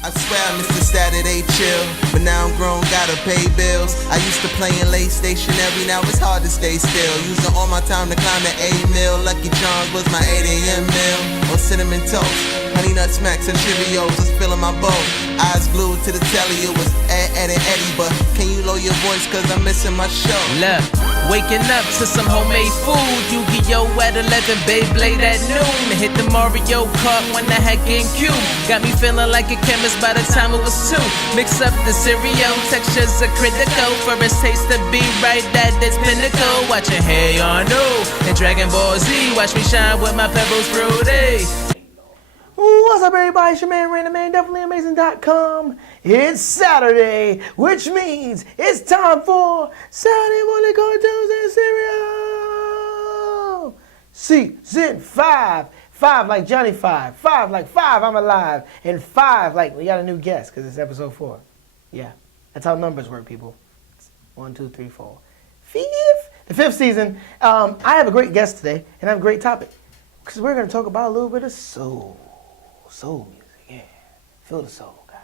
I swear I missed the Saturday chill, but now I'm grown, gotta pay bills. I used to play in late stationary, now it's hard to stay still. Using all my time to climb the A-mill. Lucky Charms was my 8 a.m. meal. On cinnamon toast, honey nut smacks and Cheerios was filling my bowl. Eyes glued to the telly, it was Ed and Eddie, but can you lower your voice cause I'm missing my show? Look, waking up to some homemade food. Yu-Gi-Oh! At 11, Beyblade at noon. Hit the Mario Kart when I had GameCube. Got me feeling like a chemist by the time it was 2. Mix up the cereal, textures are critical. For its taste to be right at its pinnacle. Watching Hey Arnold and Dragon Ball Z. Watch me shine with my Pebbles fruity. What's up, everybody? It's your man, Random Man, DefinitelyAmazing.com. It's Saturday, which means it's time for Saturday Morning Cartoons and Cereal. Season 5. 5 like Johnny 5. 5 like 5, I'm alive. And 5 like we got a new guest because it's episode 4. Yeah, that's how numbers work, people. It's 1, 2, 3, 4. The 5th season. I have a great guest today, and I have a great topic because we're going to talk about a little bit of soul music, yeah. Feel the soul, guys.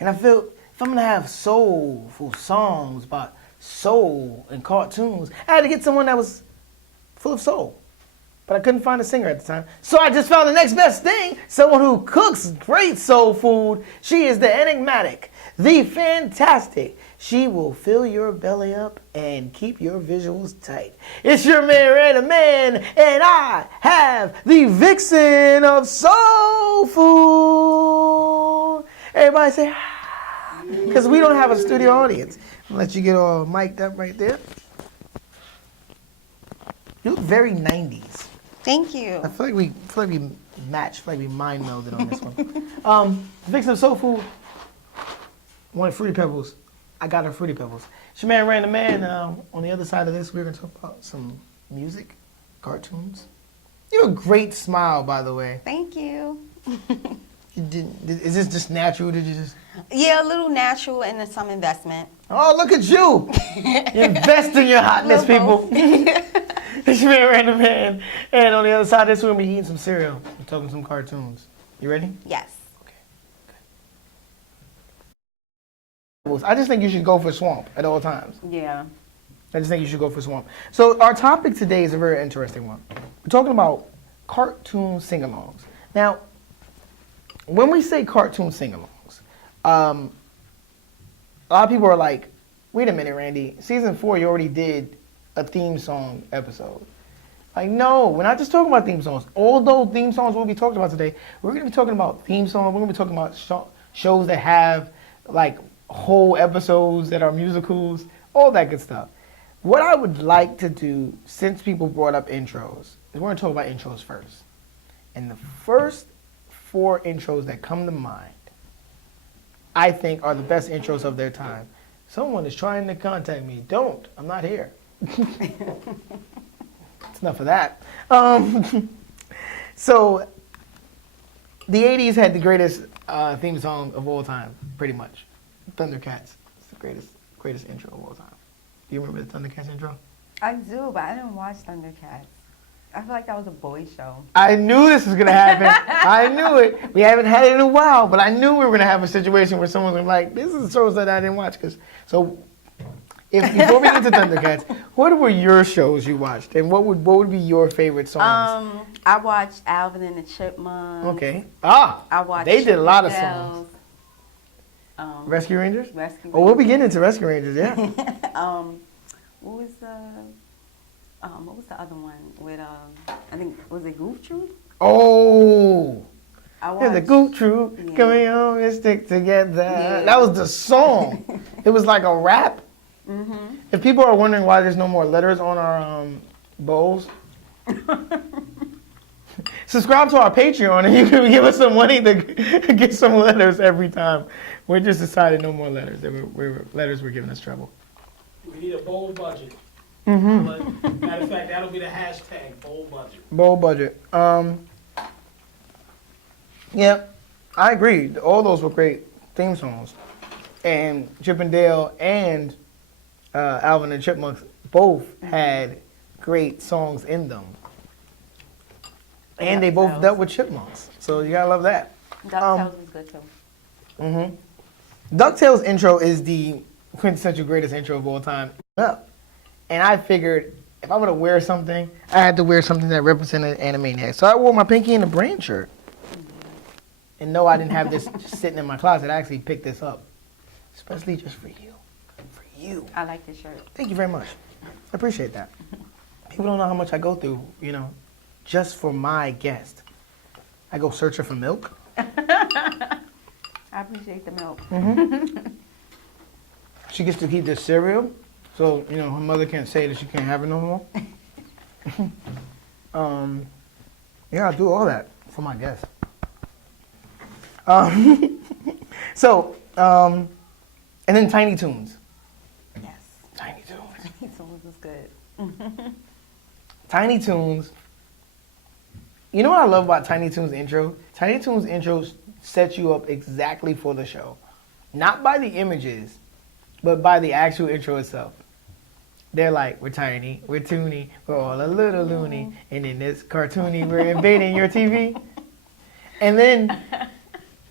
And I feel if I'm gonna have soulful songs about soul and cartoons, I had to get someone that was full of soul. But I couldn't find a singer at the time. So I just found the next best thing, someone who cooks great soul food. She is the enigmatic, the fantastic. She will fill your belly up and keep your visuals tight. It's your man, Random Man, and I have the Vixen of Soulfood. Everybody say, ah, because we don't have a studio audience. I'll let you get all mic'd up right there. You look very 90s. Thank you. I feel like we matched, I feel like we mind melded on this one. Vixen of Soulfood wanted Fruity Pebbles. I got her Fruity Pebbles. It's your man, Random Man. On the other side of this, we're going to talk about some music, cartoons. You have a great smile, by the way. Thank you. Is this just natural? Did you just... Yeah, a little natural and then some investment. Oh, look at you. Invest in your hotness, people. It's your man, Random Man. And on the other side of this, we're going to be eating some cereal. We're talking some cartoons. You ready? Yes. I just think you should go for swamp at all times. Yeah. I just think you should go for swamp. So our topic today is a very interesting one. We're talking about cartoon sing-alongs. Now, when we say cartoon sing-alongs, a lot of people are like, wait a minute, Randy, season 4 you already did a theme song episode. Like, no, we're not just talking about theme songs. Although theme songs we'll be talking about today, we're going to be talking about theme songs. We're going to be talking about shows that have, like, whole episodes that are musicals, all that good stuff. What I would like to do, since people brought up intros, is we're going to talk about intros first. And the first 4 intros that come to mind, I think, are the best intros of their time. Someone is trying to contact me. Don't. I'm not here. It's enough of that. So, the 80s had the greatest theme song of all time, pretty much. Thundercats. It's the greatest intro of all time. Do you remember the Thundercats intro? I do, but I didn't watch Thundercats. I feel like that was a boys' show. I knew this was going to happen. I knew it. We haven't had it in a while, but I knew we were going to have a situation where someone was like, this is shows that I didn't watch. So, before we get to Thundercats, what were your shows you watched? And what would be your favorite songs? I watched Alvin and the Chipmunks. Okay. I watched they did a lot of Ducktales. songs. Rescue Rangers? Rescue Rangers. Oh, we'll be getting into Rescue Rangers, yeah. What was the other one with I think was it Goof Troop? Oh, I yeah, the Goof Troop. Yeah. Coming on and stick together. Yeah. That was the song. It was like a rap. Mm-hmm. If people are wondering why there's no more letters on our bowls, subscribe to our Patreon and you can give us some money to get some letters every time. We just decided no more letters. Letters were giving us trouble. We need a bowl budget. Mm-hmm. Matter of fact, that'll be the hashtag, bowl budget. Bowl budget. Yeah, I agree. All those were great theme songs. And Chip and Dale and Alvin and Chipmunks both had great songs in them. And they both dealt with chipmunks. So you gotta love that. Ducktales was good too. Ducktales intro is the quintessential greatest intro of all time. And I figured if I were to wear something, I had to wear something that represented Animaniacs. So I wore my Pinky and the Brain shirt. And no, I didn't have this just sitting in my closet. I actually picked this up, especially just for you. For you. I like this shirt. Thank you very much. I appreciate that. People don't know how much I go through, you know, just for my guest. I go searching for milk. I appreciate the milk. She gets to keep this cereal, so, you know, her mother can't say that she can't have it no more. Yeah, I do all that for my guests. And then Tiny Toons. Yes. Tiny Toons. Tiny Toons is good. Tiny Toons. You know what I love about Tiny Toons intro? Tiny Toons intros set you up exactly for the show. Not by the images, but by the actual intro itself. They're like, we're tiny, we're toony, we're all a little loony, and in this cartoony, we're invading your TV. And then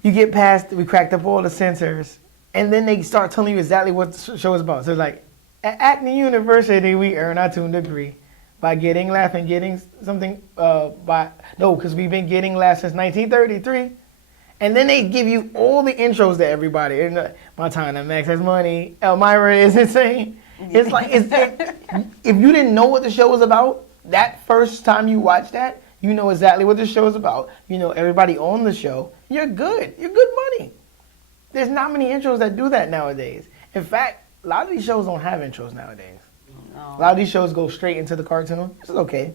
you get past, we cracked up all the sensors, and then they start telling you exactly what the show is about. So it's like, at Acton University, we earn our Toon degree by getting laughs and getting something, because we've been getting laughs since 1933. And then they give you all the intros to everybody. And, Montana Max has money, Elmira is insane. It's like, if you didn't know what the show was about, that first time you watch that, you know exactly what the show is about. You know everybody on the show. You're good. You're good money. There's not many intros that do that nowadays. In fact, a lot of these shows don't have intros nowadays. No. A lot of these shows go straight into the cartoon. It's okay.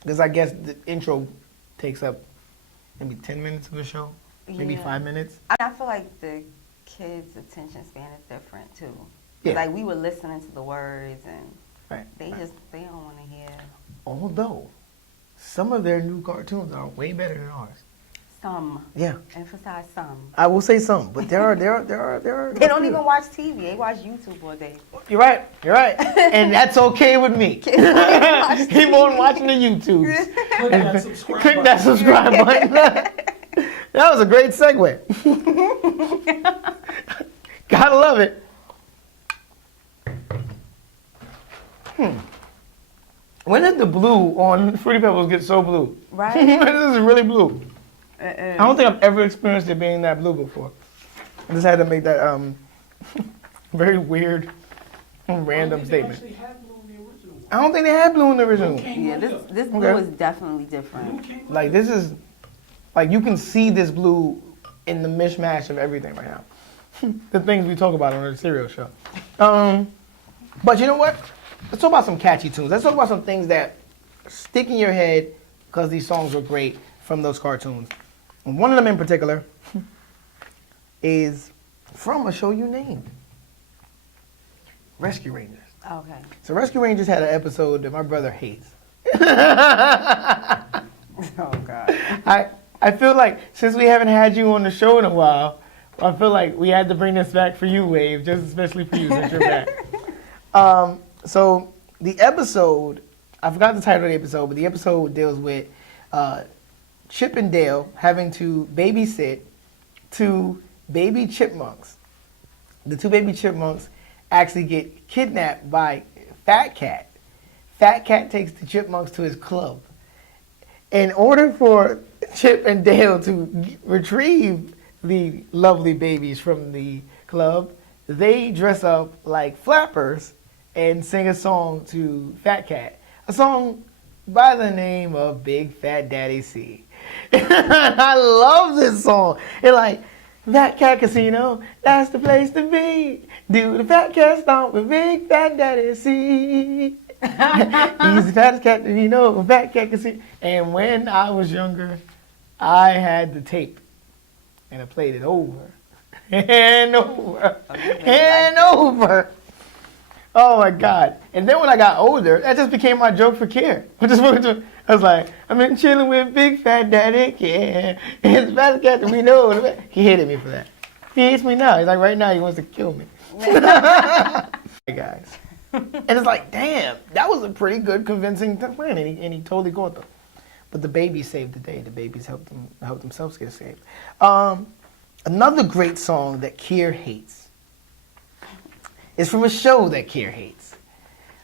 Because I guess the intro takes up maybe 10 minutes of the show. Maybe 5 minutes. I feel like the kids' attention span is different too. Yeah. Like we were listening to the words and they right. don't want to hear. Although, some of their new cartoons are way better than ours. Some. Yeah. Emphasize some. I will say some, but there are. They don't even watch TV. They watch YouTube all day. You're right. And that's okay with me. Keep on watching the YouTubes. Click that subscribe Click button. that subscribe button. That was a great segue. Gotta love it. When did the blue on Fruity Pebbles get so blue? Right. This is really blue. I don't think I've ever experienced it being that blue before. I just had to make that very weird, random statement. I don't think they had blue in the original. Yeah, this blue is definitely different. Like this is, like you can see this blue in the mishmash of everything right now. The things we talk about on the cereal show. But you know what? Let's talk about some catchy tunes. Let's talk about some things that stick in your head because these songs were great from those cartoons. And one of them in particular is from a show you named, Rescue Rangers. Okay. So Rescue Rangers had an episode that my brother hates. Oh God. I feel like since we haven't had you on the show in a while, I feel like we had to bring this back for you, Wave, just especially for you since you're back. So the episode, I forgot the title of the episode, but the episode deals with Chip and Dale having to babysit two baby chipmunks. The two baby chipmunks actually get kidnapped by Fat Cat. Fat Cat takes the chipmunks to his club. In order for Chip and Dale to retrieve the lovely babies from the club, they dress up like flappers and sing a song to Fat Cat. A song by the name of Big Fat Daddy C. I love this song. It's like, Fat Cat Casino, that's the place to be. Do the Fat Cat stomp with Big Fat Daddy C. He's the fattest cat that you know, Fat Cat Casino. And when I was younger, I had the tape. And I played it over and over and over. Oh my God. And then when I got older, that just became my joke for Care. I was like, I've been chilling with Big Fat Daddy Care. It's the fattest cat that we know. He hated me for that. He hates me now. He's like, right now he wants to kill me. Hey guys. And it's like, damn, that was a pretty good convincing plan. And he totally caught them. But the babies saved the day. The babies helped themselves get saved. Another great song that Kier hates is from a show that Kier hates.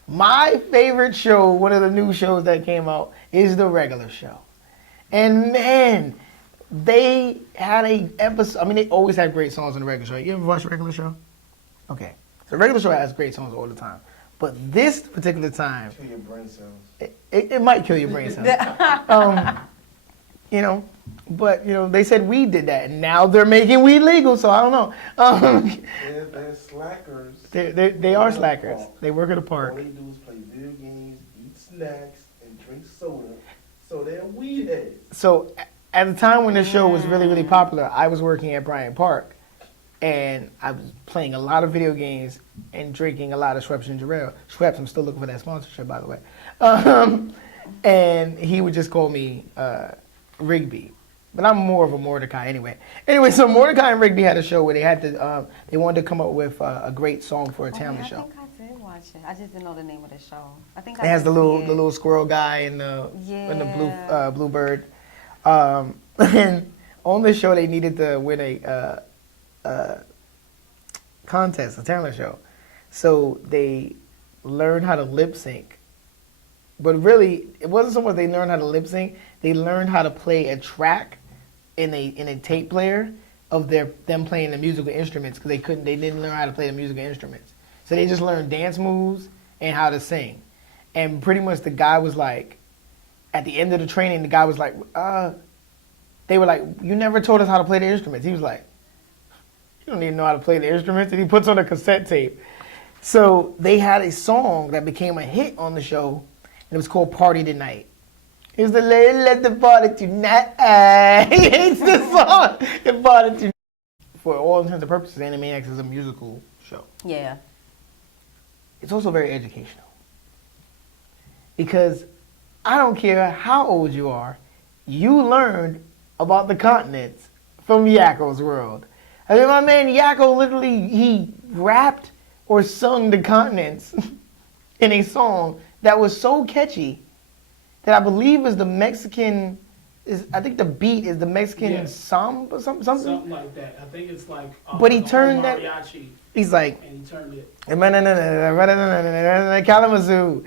My favorite show, one of the new shows that came out, is The Regular Show. And man, they had a episode. I mean, they always have great songs on The Regular Show. You ever watch The Regular Show? Okay. So The Regular Show has great songs all the time. But this particular time, Kill your brain cells. it might kill your brain cells. You know, but you know, they said weed did that, and now they're making weed legal. So I don't know. They're slackers. They are slackers. They work at a park. All they do is play video games, eat snacks, and drink soda. So they're weed heads. So at the time when this show was really, really popular, I was working at Bryant Park, and I was playing a lot of video games and drinking a lot of Schweppes and Jarrell. Schweppes, I'm still looking for that sponsorship, by the way. And he would just call me Rigby. But I'm more of a Mordecai anyway. Anyway, so Mordecai and Rigby had a show where they had to, they wanted to come up with a great song for a talent show. I think I did watch it. I just didn't know the name of the show. I think It has the little squirrel guy and the blue bird. And on the show, they needed to win a contest, a talent show. So they learned how to lip sync. But really, it wasn't so much they learned how to lip sync. They learned how to play a track in a tape player of them playing the musical instruments because they didn't learn how to play the musical instruments. So they just learned dance moves and how to sing. And pretty much the guy was like, at the end of the training, the guy was like, they were like, you never told us how to play the instruments. He was like, you don't even know how to play the instruments. And he puts on a cassette tape. So they had a song that became a hit on the show, and it was called Party Tonight. It was the lady let the party tonight. He hates this song. The party tonight. For all intents and purposes, Animaniacs is a musical show. Yeah. It's also very educational. Because I don't care how old you are, you learned about the continents from Yakkos World. I mean, my man Yakko literally, he rapped or sung the continents in a song that was so catchy that I believe is the Mexican, I think the beat is the Mexican samba, something. Something like that. I think it's like But he turned that, mariachi, he's like, and he turned it. Kalamazoo.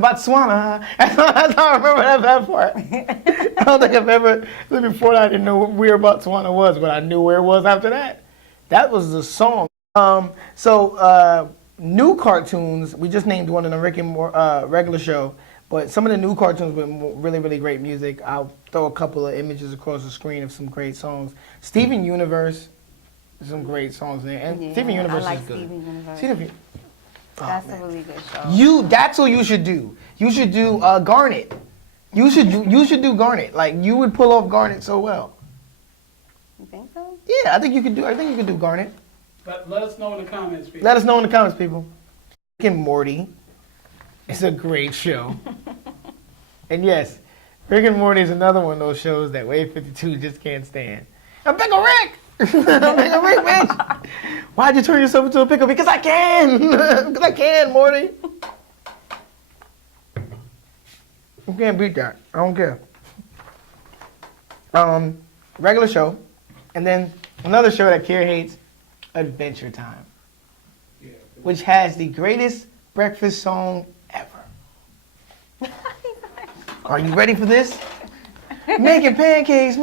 Botswana. That's how I remember that part. I don't think I've ever, before that I didn't know where Botswana was, but I knew where it was after that. That was the song. New cartoons, we just named one in the regular show, but some of the new cartoons with really, really great music. I'll throw a couple of images across the screen of some great songs. Steven Universe, some great songs there. And Steven Universe I like is good. Steven Universe. That's a really good show. That's what you should do. You should do Garnet. You should do Garnet. Like, you would pull off Garnet so well. You think so? Yeah, I think you could do Garnet. But let us know in the comments, people. Let us know in the comments, people. Rick and Morty is a great show. And yes, Rick and Morty is another one of those shows that Wave 52 just can't stand. I'm Pickle Rick! I'm Pickle Rick, bitch! Why'd you turn yourself into a pickle? Because I can! Because I can, Morty! You can't beat that. I don't care. Regular show. And then another show that Kier hates, Adventure Time, which has the greatest breakfast song ever. Are you ready for this? Making pancakes.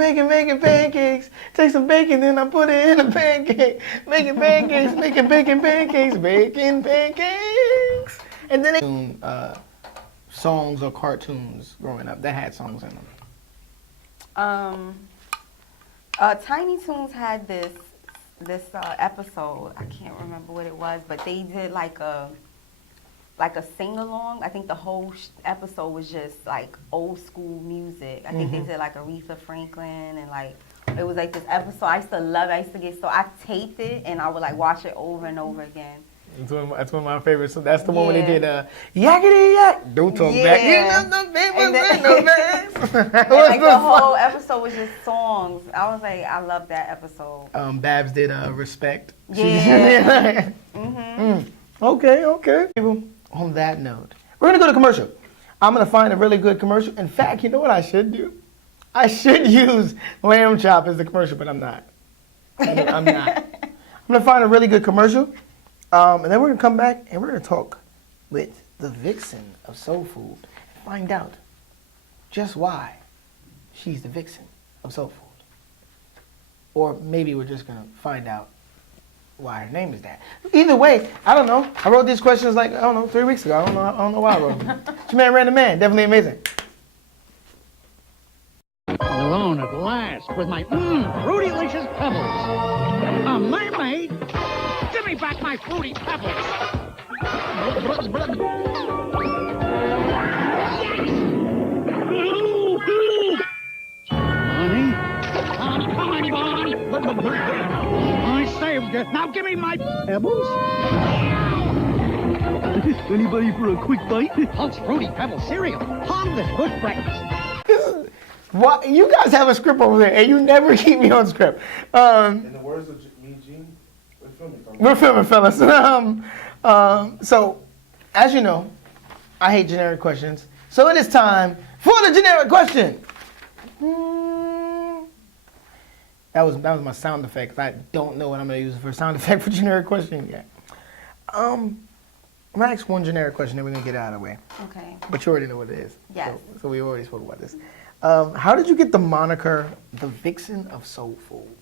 Take some bacon, then I put it in a pancake. Making pancakes, making bacon pancakes, baking pancakes. And then songs or cartoons growing up that had songs in them. Tiny Toons had this episode. I can't remember what it was, but they did like a sing-along. I think the whole episode was just like old school music. I think they did like Aretha Franklin, and like it was like this episode. I used to love it. I used to get, so I taped it and I would like watch it over and over again. That's one of my favorites. So that's the one where they did Yakety Yak. Don't talk back. You know, like the whole episode was just songs. I was like, I love that episode. Babs did Respect. Yeah. Okay. People, on that note, we're gonna go to commercial. I'm going to find a really good commercial. In fact, you know what I should do? I should use lamb chop as the commercial, but I'm not. I'm not. I'm going to find a really good commercial, and then we're going to come back and we're going to talk with the Vixen of Soul Food and find out just why she's the Vixen of Soul Food. Or maybe we're just going to find out why her name is that. Either way, I don't know. I wrote these questions 3 weeks ago. I don't know why I wrote them. Jermaine Random Man, definitely amazing. Alone at last with my fruity-licious Pebbles. A mermaid? Give me back my fruity Pebbles. Honey, I'm coming, Bon. I saved you. Now give me my Pebbles. Anybody for a quick bite? Hulk's Fruity Pebbles cereal. Harmless good breakfast. What? You guys have a script over there, and you never keep me on script. In the words of me and Gene, we're filming. We're filming, fellas. So, as you know, I hate generic questions. So it is time for the generic question. That was my sound effect. I don't know what I'm going to use for a sound effect for generic question yet. I'm going to ask one generic question, then we're going to get it out of the way. Okay. But you already know what it is. Yes. So we already spoke about this. How did you get the moniker, the Vixen of Soul Food?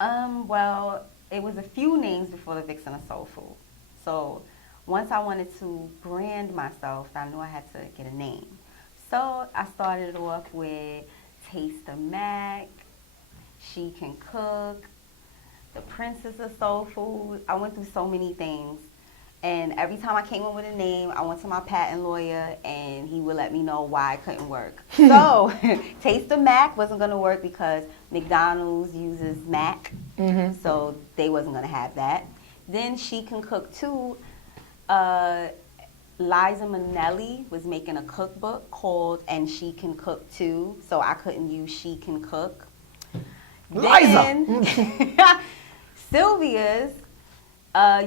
Well, it was a few names before the Vixen of Soul Food. So once I wanted to brand myself, I knew I had to get a name. So I started off with Taste the Mac, She Can Cook, the Princess of Soul Food. I went through so many things. And every time I came up with a name, I went to my patent lawyer, and he would let me know why it couldn't work. So, Taste the Mac wasn't going to work because McDonald's uses Mac, so they wasn't going to have that. Then She Can Cook Too. Liza Minnelli was making a cookbook called And She Can Cook Too, so I couldn't use She Can Cook. Liza! Sylvia's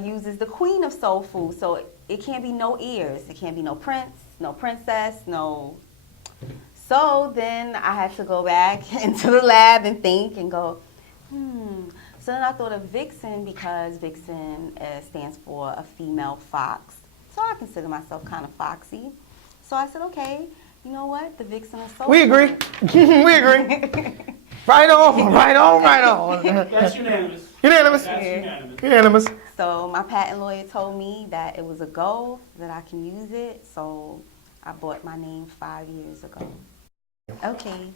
uses the Queen of Soul Food, so it can't be no ears. It can't be no prince, no princess, no. So then I had to go back into the lab and think and go, So then I thought of Vixen because Vixen stands for a female fox. So I consider myself kind of foxy. So I said, okay, you know what? The Vixen of Soul We agree. We agree. Right on. That's unanimous. Unanimous. That's unanimous. Unanimous. So my patent lawyer told me that it was a go, that I can use it. So I bought my name 5 years ago. Okay.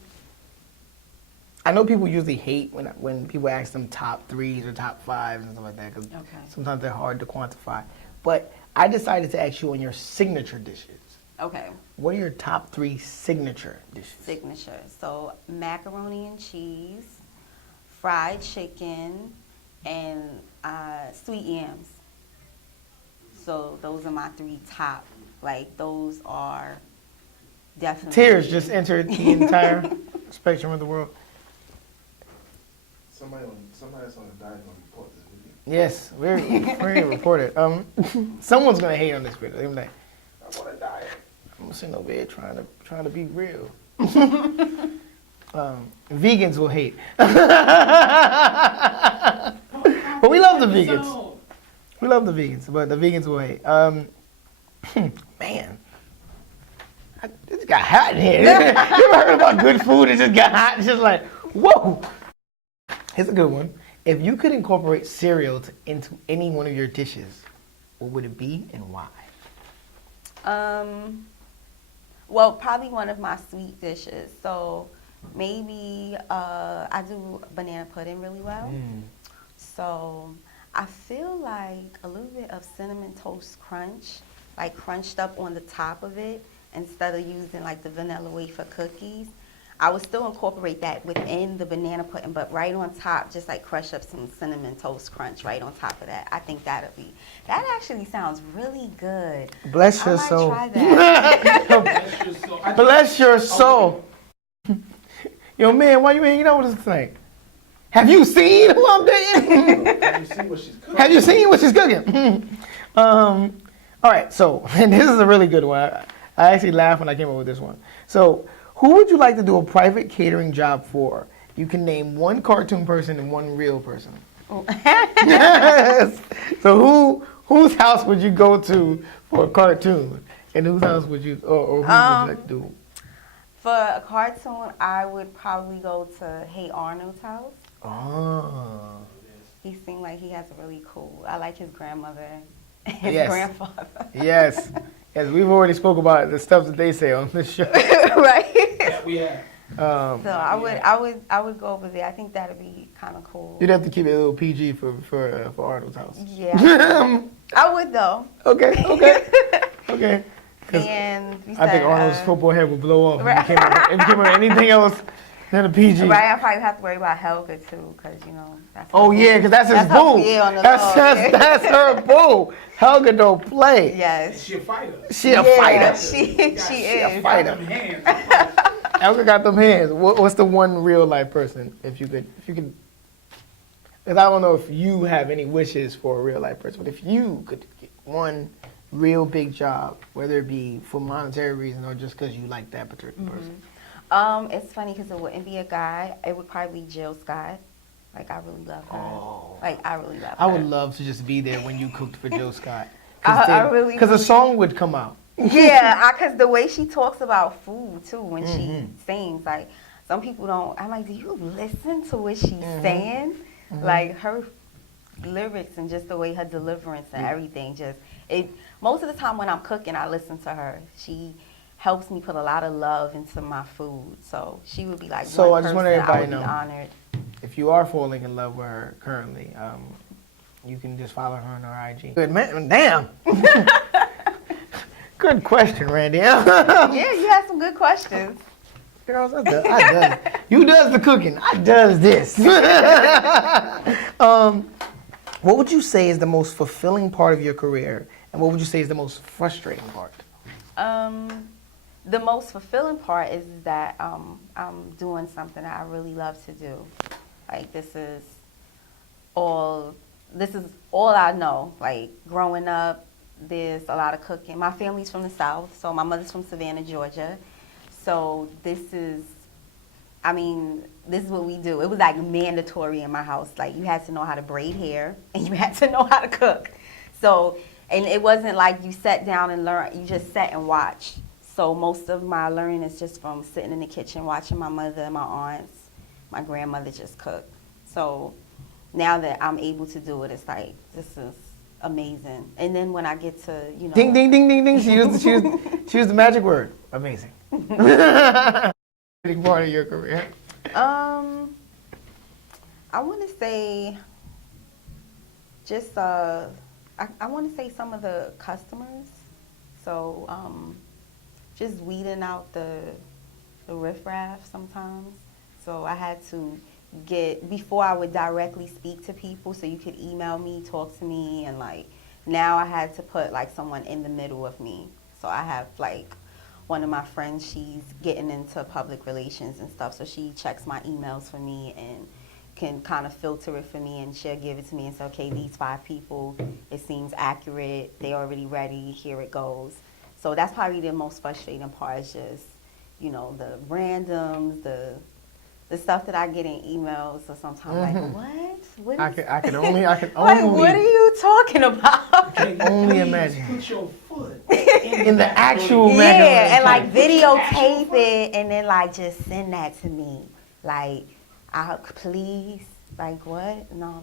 I know people usually hate when people ask them top threes or top fives and stuff like that because sometimes they're hard to quantify. But I decided to ask you on your signature dishes. Okay. What are your top 3 signature dishes? Signature. So macaroni and cheese, fried chicken, and sweet yams. So those are my 3 top. Like those are definitely. Tears just entered the entire spectrum of the world. Somebody that's on the diet gonna report this video. Yes, we're gonna report it. Someone's gonna hate on this video. They're gonna be like, I'm on a diet. I'm sitting over here trying to be real. Vegans will hate. But we love the vegans. We love the vegans, but the vegans will hate. Man, it just got hot in here. You ever heard about good food? It just got hot. It's just like, whoa. Here's a good one. If you could incorporate cereal into any one of your dishes, what would it be and why? Well, probably one of my sweet dishes. So maybe I do banana pudding really well. So I feel like a little bit of cinnamon toast crunch, like crunched up on the top of it instead of using like the vanilla wafer cookies. I would still incorporate that within the banana pudding, but right on top, just like crush up some cinnamon toast crunch right on top of that. I think that actually sounds really good. Bless your soul. I might try that. Bless your soul. Yo, man, why you hanging out with us tonight? Have you seen who I'm dating? Have you seen what she's cooking? Have you seen what she's cooking? All right, so, and this is a really good one. I actually laughed when I came up with this one. So, who would you like to do a private catering job for? You can name one cartoon person and one real person. Yes. So, whose house would you go to for a cartoon, and whose house would you, or who would you like to do? For a cartoon, I would probably go to Hey Arnold's house. Oh. He seemed like he has a really cool. I like his grandmother and his Yes. grandfather. Yes. Yes, we've already spoke about the stuff that they say on this show. Right. Yeah, we have. So I would go over there. I think that'd be kind of cool. You'd have to keep it a little PG for Arnold's house. Yeah. I would though. Okay. Okay. 'Cause And you I think said, Arnold's football head would blow off right. if it came out anything else than a PG. Right, I probably have to worry about Helga too, because that's. Oh yeah, because that's his her boo. boo on the That's dog. that's her boo. Helga don't play. Yes. She a fighter. She a fighter. She She a is. fighter. Them hands. Helga got them hands. What's the one real life person? If you could, because I don't know if you have any wishes for a real life person, but if you could get one real big job, whether it be for monetary reason or just because you like that particular person. It's funny because it wouldn't be a guy. It would probably be Jill Scott. Like, I really love her. Oh. Like, I really love her. I would love to just be there when you cooked for Jill Scott. I really Because a really- song would come out. Yeah, because the way she talks about food, too, when Mm-hmm. she sings, like, some people don't, I'm like, do you listen to what she's Mm-hmm. saying? Like, her lyrics and just the way her deliverance and everything, most of the time when I'm cooking, I listen to her. She helps me put a lot of love into my food. So she would be like So one I just want person everybody I would to be know. honored. If you are falling in love with her currently, you can just follow her on her IG. Good man, damn. Good question, Randy. Yeah, you had some good questions. Girls, I does. You does the cooking. I does this. What would you say is the most fulfilling part of your career, and what would you say is the most frustrating part? The most fulfilling part is that I'm doing something that I really love to do. Like, this is all I know. Like, growing up, there's a lot of cooking. My family's from the South, so my mother's from Savannah, Georgia. So this is what we do. It was like mandatory in my house. Like, you had to know how to braid hair and you had to know how to cook. So, and it wasn't like you sat down and learned, you just sat and watched. So most of my learning is just from sitting in the kitchen, watching my mother, my aunts, my grandmother just cook. So now that I'm able to do it, it's like, this is amazing. And then when I get to, Ding, ding, ding, ding, ding. She used the magic word. Amazing. Big part of your career. I want to say just I want to say some of the customers. So just weeding out the riffraff sometimes. So I had to before I would directly speak to people, so you could email me, talk to me, and like now I had to put like someone in the middle of me. So I have like one of my friends, she's getting into public relations and stuff, so she checks my emails for me and can kind of filter it for me, and she'll give it to me and say, okay, these 5 people, it seems accurate, they already ready, here it goes. So that's probably the most frustrating part, is just, the randoms, the stuff that I get in emails, or sometimes like, what? I can only like, what are you talking about? I can only imagine. Put your foot In the actual Yeah, macaroni. and like videotape it and then like just send that to me. Like, please, like what? No,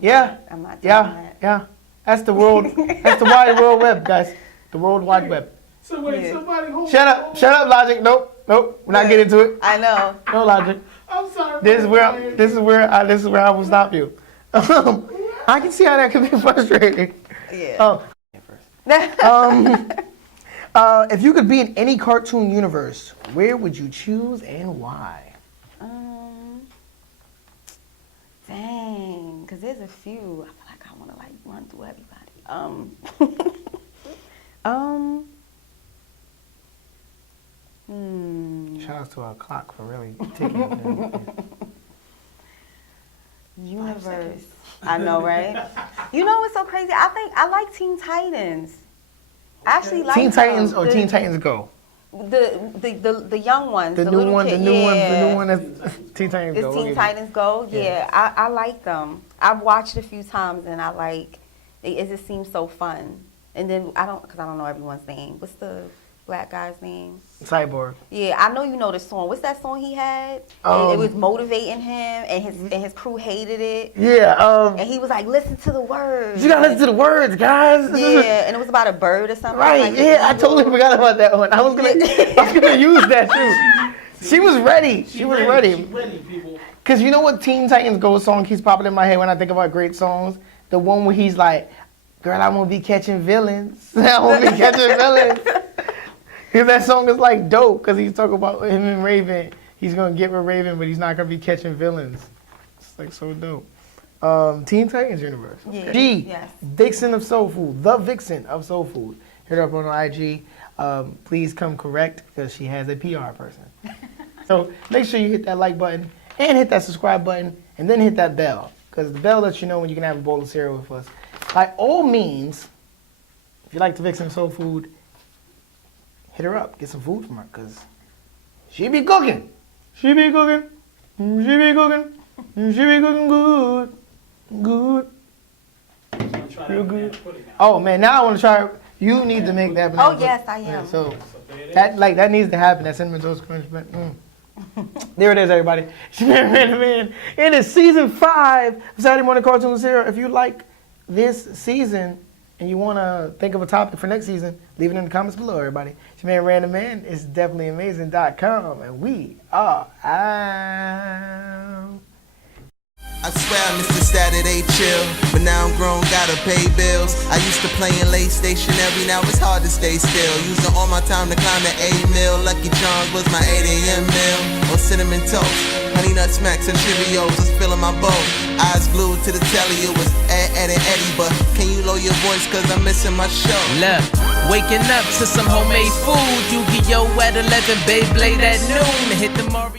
I'm not doing that. Yeah. That's the world. That's the wide world web, guys. The World Wide Web. So wait, Yeah. somebody hold. Shut up, Logic. Nope. We're not getting into it. I know. No Logic. I'm sorry. This is where I will stop you. I can see how that could be frustrating. Yeah. If you could be in any cartoon universe, where would you choose and why? Dang, because there's a few. I feel like I want to like run through everybody. Shout out to our clock for really taking Universe. I know, right? You know what's so crazy? I think I like Teen Titans. I actually like Teen Titans them. or Teen Titans Go? The young ones, The new little one, the kid, new one, the yeah. new one that's Teen Titans It's Go. Teen Titans Go. Yeah, I like them. I've watched a few times and I like. It just seems so fun. And then because I don't know everyone's name. What's the black guy's name? Cyborg. Yeah, I know you know the song. What's that song he had? It was motivating him, and his crew hated it. Yeah. And he was like, "Listen to the words." You gotta listen to the words, guys. Yeah, and it was about a bird or something. Right. Like Yeah, I totally forgot about that one. I was gonna use that too. She was ready. She was ready. She's ready, people. Cause you know what Teen Titans Go song keeps popping in my head when I think about great songs? The one where he's like, "Girl, I'm gonna be catching villains. I'm gonna be catching villains." Cause that song is like dope. Cause he's talking about him and Raven. He's gonna get with Raven, but he's not gonna be catching villains. It's like so dope. Teen Titans universe. Yeah. G. Yes. Vixen of Soulfood. The Vixen of Soulfood. Hit her up on her IG. Please come correct because she has a PR person. So make sure you hit that like button and hit that subscribe button and then hit that bell. Because the bell lets you know when you can have a bowl of cereal with us. By all means, if you like the Vixen of Soulfood, hit her up. Get some food from her because she be cooking. She be cooking. She be cooking. She be cooking good. Good. Real good. Oh man, now I want to try. You need to make that. Oh yes, I am. Yeah, so that needs to happen. That cinnamon toast crunch. But there it is, everybody. It's your man, Random Man. It is season 5 of Saturday Morning Cartoons&Cereal. If you like this season and you want to think of a topic for next season, leave it in the comments below, everybody. It's your man, Random Man. It's definitely amazing.com, and we are out. I swear I missed a Saturday chill, but now I'm grown, gotta pay bills. I used to play in late stationary, now it's hard to stay still. Using all my time to climb the A-mill. Lucky Charms was my 8 a.m. meal. Or cinnamon toast, honey nut smacks and Cheerios was filling my bowl. Eyes glued to the telly, it was Ed and Eddie. But can you lower your voice cause I'm missing my show? Look, waking up to some homemade food. Yu-Gi-Oh! At 11, Beyblade at noon. Hit the Mario.